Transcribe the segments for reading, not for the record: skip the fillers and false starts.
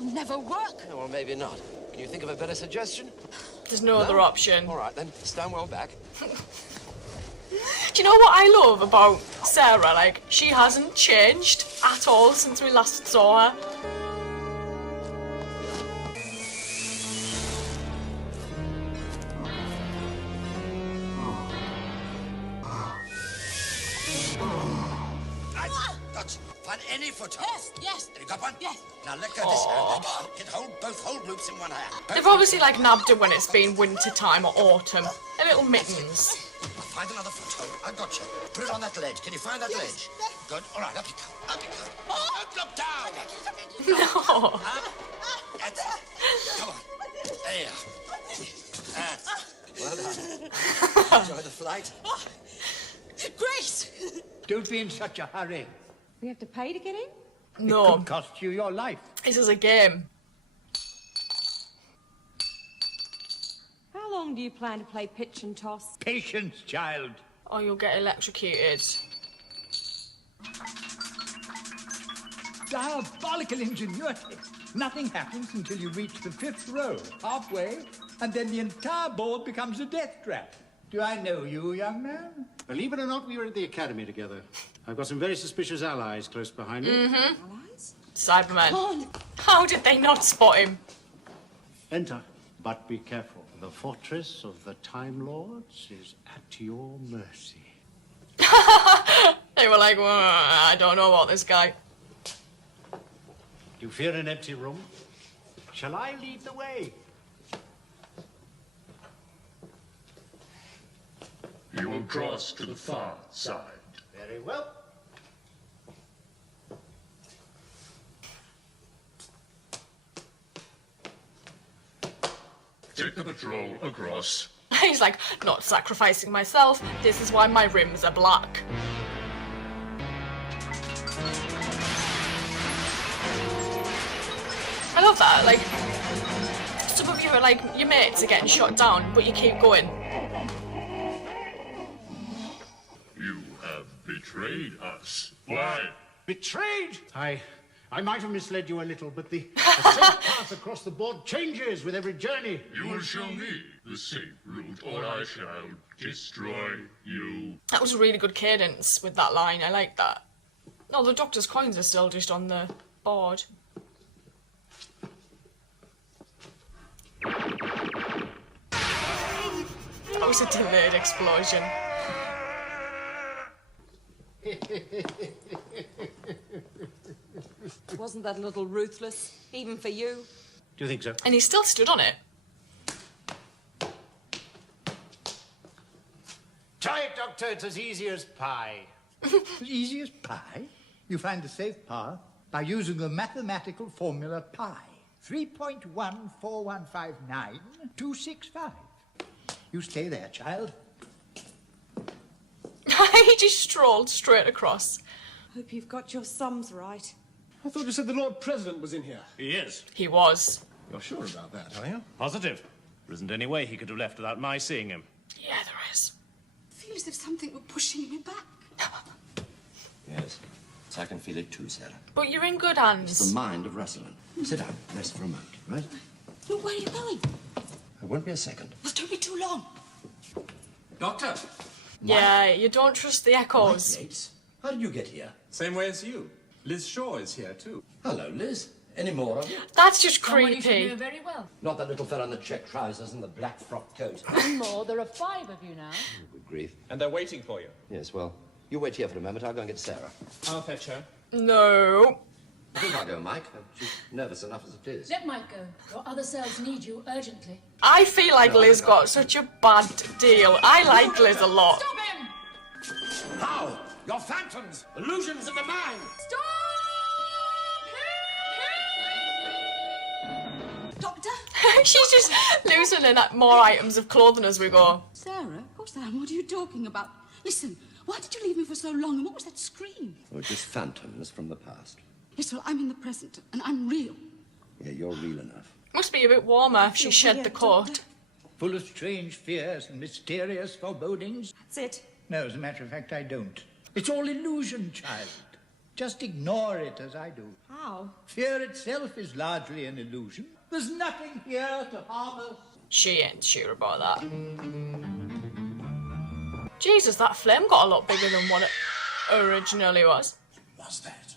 It'll never work. Oh, well, maybe not. Can you think of a better suggestion? There's no other option. All right, then. Stand well back. Do you know what I love about Sarah? Like, she hasn't changed at all since we last saw her. Find any foothold. Yes. Have you got one? Yes. Now let go this hand. Get both hold loops in one hand. They've obviously like nabbed her when it's been winter time or autumn. They're little mittens. Find another foothold. I got you. Put it on that ledge. Can you find that ledge? Good. All right, up you go. Up you go. Don't look down. No. Up. That's it. Come on. There. Well done. Enjoy the flight. Oh, Grace! Don't be in such a hurry. We have to pay to get in? No. It could cost you your life. This is a game. How long do you plan to play pitch and toss? Patience, child. Or you'll get electrocuted. Diabolical ingenuity. Nothing happens until you reach the 5th row, halfway, and then the entire board becomes a death trap. Do I know you, young man? Believe it or not, we were at the academy together. I've got some very suspicious allies close behind me. Allies? Cybermen. On. How did they not spot him? Enter, but be careful. The fortress of the Time Lords is at your mercy. They were like, well, I don't know about this guy. You fear an empty room? Shall I lead the way? You will cross to the far side. Very well. Take the patrol across. He's like, not sacrificing myself. This is why my rims are black. I love that. Like, some of you are like, your mates are getting shot down, but you keep going. You have betrayed us. Why? Betrayed? I might have misled you a little, but the safe path across the board changes with every journey. You will show me the safe route, or I shall destroy you. That was a really good cadence with that line. I like that. No, the Doctor's coins are still just on the board. That was a delayed explosion. Wasn't that a little ruthless, even for you? Do you think so? And he still stood on it. Try it, Doctor. It's as easy as pie. As easy as pie? You find the safe path by using the mathematical formula pi. 3.14159,265. You stay there, child. He just strolled straight across. Hope you've got your sums right. I thought you said the Lord President was in here. He is. He was. You're sure about that, are you? Positive. There isn't any way he could have left without my seeing him. Yeah, there is. I feel as if something were pushing me back. Yes. I can feel it too, Sarah. But you're in good It's the hands. mind of Rosalind. Sit down. Rest for a moment, right? Look, where are you going? It won't be a second. Well, don't be too long. Doctor! Yeah, you don't trust the echoes. Yates, how did you get here? Same way as you. Liz Shaw is here, too. Hello, Liz. Any more of you? That's just Someone you should creepy. know very well. Not that little fella in the check trousers and the black frock coat. One more. There are 5 of you now. Good grief. And they're waiting for you. Yes, well, you wait here for a moment. I'll go and get Sarah. I'll fetch her. No. I think I'll go, Mike. She's nervous enough as it is. Let Mike go. Your other cells need you urgently. I feel like Liz got such a bad deal. I like Liz a lot. Stop him! How? You're phantoms! Illusions of the mind! Stop Doctor? She's just loosening up more items of clothing as we go. Sarah? What's that? What are you talking about? Listen, why did you leave me for so long? And what was that scream? Oh, just phantoms from the past. Yes, well, I'm in the present, and I'm real. Yeah, you're real enough. Must be a bit warmer if she You're shed weird, the coat. Doctor. Full of strange fears and mysterious forebodings. That's it. No, as a matter of fact, I don't. It's all illusion, child. Just ignore it as I do. How? Fear itself is largely an illusion. There's nothing here to harm us. She ain't sure about that. Jesus, that flame got a lot bigger than what it originally was. What's that?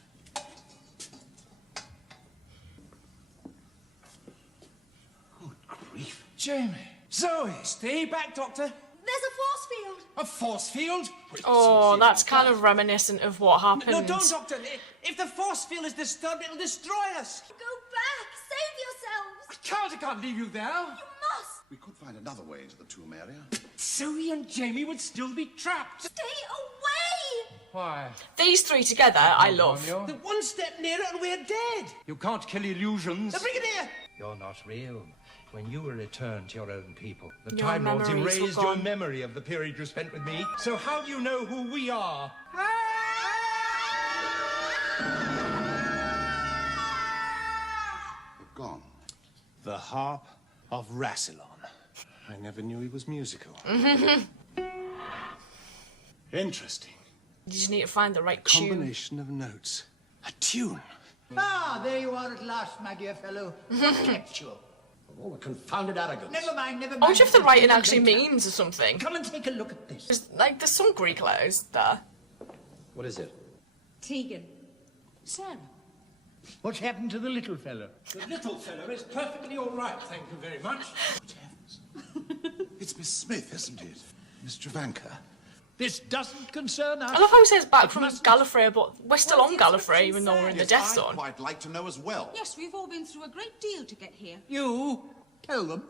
Good grief. Jamie. Zoe, stay back, Doctor. There's a force field. A force field? Oh, that's kind of reminiscent of what happened. No, don't, Doctor. If the force field is disturbed, it'll destroy us. Go back. Save yourselves. I can't leave you there. You must. We could find another way into the tomb area. Zoe and Jamie would still be trapped. Stay away. Why? These three together, I love. They're one step nearer and we're dead. You can't kill illusions. Now bring it here. You're not real. When you will return to your own people, the Your Time Lords memories will erased gone. your memory of the period you spent with me. So how do you know who we are? Gone. The harp of Rassilon. I never knew he was musical. Interesting. You just need to find the right tune. Combination of notes. A tune. Ah, there you are at last, my dear fellow. What kept you? Oh, the confounded arrogance. Never mind, never I mind. wonder if the writing actually means or something. Come and take a look at this. There's some Greek letters there. What is it? Tegan. Sarah. What's happened to the little fellow? The little fellow is perfectly all right, thank you very much. Good heavens. It's Miss Smith, isn't it? Miss Travanka. This doesn't concern us. I love how he says back from mustn't- Gallifrey, but we're still Well, on the Gallifrey inscription even though we're in the Yes, Death I'd Zone. quite like to know as well. Yes, we've all been through a great deal to get here. You tell them.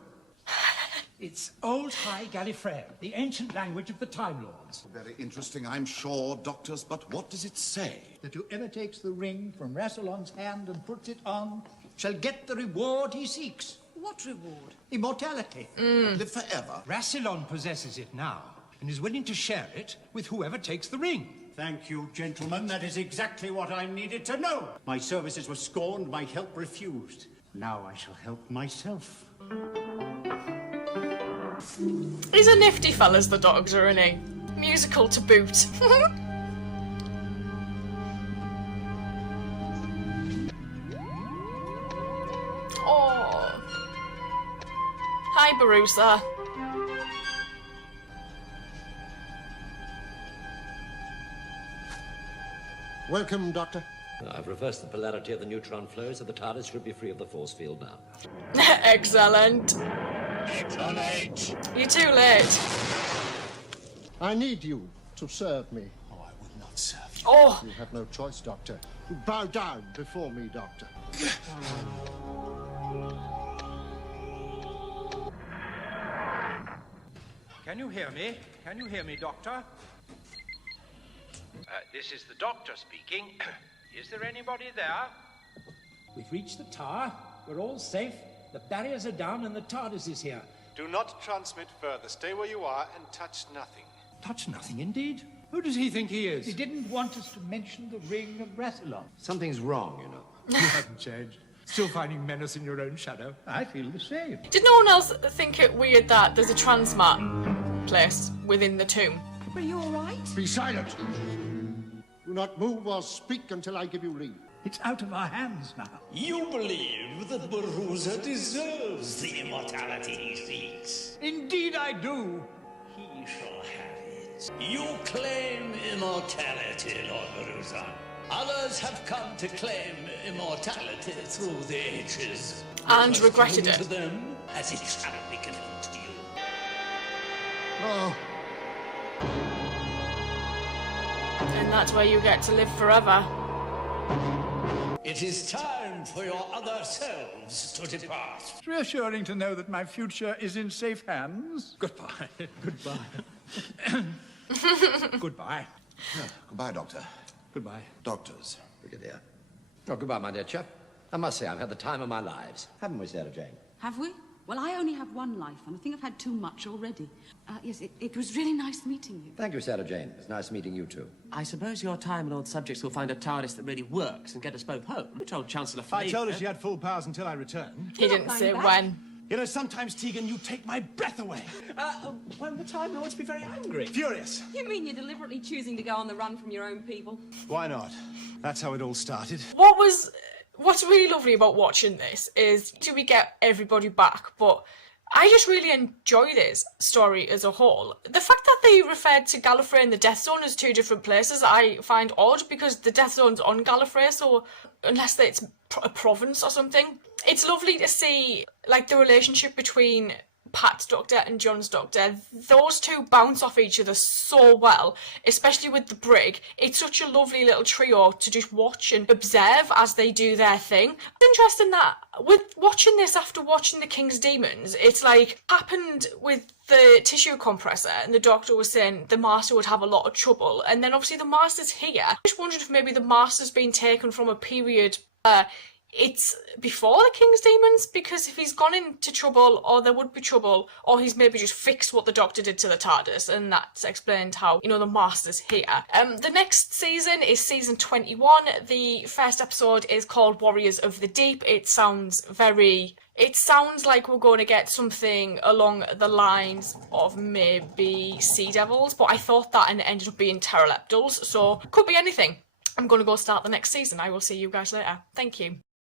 It's Old High Gallifreyan, the ancient language of the Time Lords. Very interesting, I'm sure, doctors, but what does it say? That whoever takes the ring from Rassilon's hand and puts it on shall get the reward he seeks. What reward? Immortality. Live forever? Rassilon possesses it now and is willing to share it with whoever takes the ring. Thank you, gentlemen. That is exactly what I needed to know. My services were scorned, my help refused. Now I shall help myself. He's a nifty fellas, the Doctor, isn't he? Musical to boot. Oh. Hi, Medusa. Welcome, Doctor. I've reversed the polarity of the neutron flow, so the TARDIS should be free of the force field now. Excellent. You're too late. I need you to serve me. Oh, I would not serve you. Oh, You have no choice, Doctor. Bow down before me, Doctor. Can you hear me? Can you hear me, Doctor? This is the Doctor speaking. Is there anybody there? We've reached the tower. We're all safe. The barriers are down and the TARDIS is here. Do not transmit further. Stay where you are and touch nothing. Touch nothing, indeed. Who does he think he is? He didn't want us to mention the ring of Rassilon. Something's wrong, you know. You haven't changed. Still finding menace in your own shadow. I feel the same. did no one else think it weird that there's a transmat placed within the tomb? Are you all right? Be silent. Do not move or speak until I give you leave. It's out of our hands now. You believe that Medusa deserves the immortality he seeks. Indeed I do. He shall have it. You claim immortality, Lord Medusa. Others have come to claim immortality through the ages. And What's regretted given it. to them as it shall be given to you. Oh, And that's where you get to live forever. It is time for your other selves to depart. It's reassuring to know that my future is in safe hands. Goodbye. Goodbye. Goodbye. Goodbye, Doctor. Goodbye. Doctors. Brigadier. Oh, goodbye, my dear chap. I must say, I've had the time of my lives. Haven't we, Sarah Jane? Have we? Well, I only have one life, and I think I've had too much already. Yes, it was really nice meeting you. Thank you, Sarah Jane. It's nice meeting you, too. I suppose your Time Lord subjects will find a TARDIS that really works and get us both home. I told Chancellor I told her Faber. she had full powers until I returned. He didn't say when. You know, sometimes, Tegan, you take my breath away. Won't the Time Lords be very angry? Furious. You mean you're deliberately choosing to go on the run from your own people? Why not? That's how it all started. What was What's really lovely about watching this is, do we get everybody back, but I just really enjoy this story as a whole. The fact that they referred to Gallifrey and the Death Zone as two different places I find odd, because the Death Zone's on Gallifrey, so unless it's a province or something. It's lovely to see, like, the relationship between Pat's Doctor and John's Doctor. Those two bounce off each other so well, especially with the brig. It's such a lovely little trio to just watch and observe as they do their thing. It's interesting that with watching this after watching The King's Demons, it's like happened with the tissue compressor, and the Doctor was saying the Master would have a lot of trouble, and then obviously the Master's here. I just wondered if maybe the Master's been taken from a period it's before the King's Demons, because if he's gone into trouble, or there would be trouble, or he's maybe just fixed what the Doctor did to the TARDIS, and that's explained how, you know, the Master's here. The next season is season 21. The first episode is called Warriors of the Deep. It sounds like we're going to get something along the lines of maybe Sea Devils, but I thought that and it ended up being Pteroleptals, so could be anything. I'm going to go start the next season. I will see you guys later. Thank you.